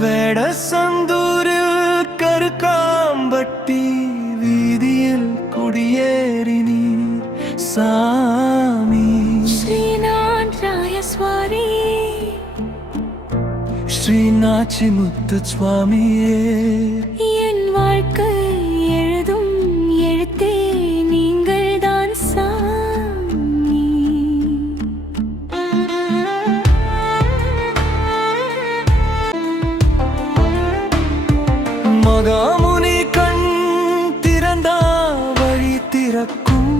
வெடசந்தூரில் கருக்காம்பட்டி வீதியில் குடியேறி நீர் சாமி. ஸ்ரீநாராயஸ்வரி ஸ்ரீநாச்சி முத்து சுவாமியே. என் வாழ்க்கை மகாமுனி கண் திறந்தா வழி திறக்கும்.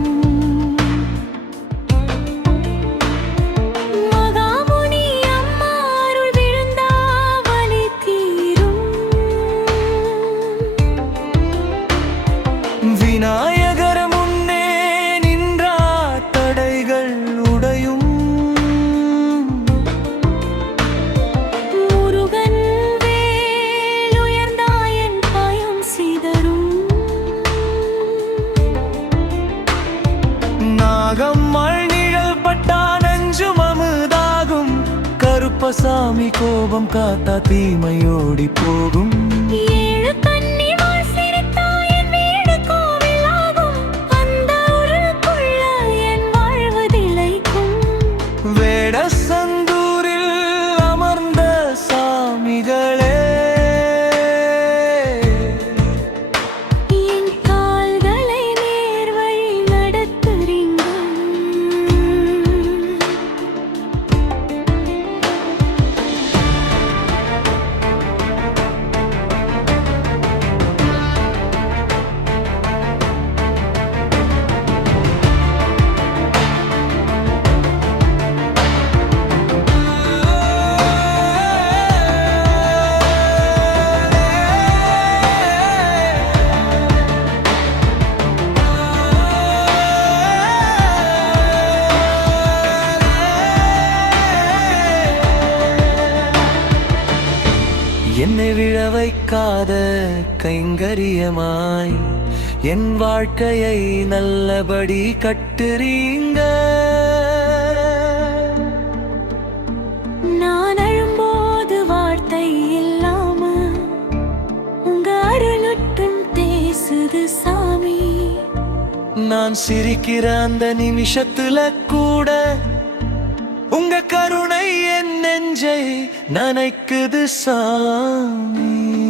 மகாமுனி நாகம்மாள் நிழல் பட்டா நெஞ்சும் அமுதாகும். கருப்பசாமி கோபம் காத்தா தீமையோடி போகும். என்னை விழ வைக்காத கைங்கரியமாய் என் வாழ்க்கையை நல்லபடி கட்டுறீங்க. நான் அழும்போது வார்த்தை இல்லாம உங்க அருளுட்டும் பேசுது சாமி. நான் சிரிக்கிற அந்த நிமிஷத்துல கூட உங்க கருணை என் நெஞ்சை நனைக்குது சாமி.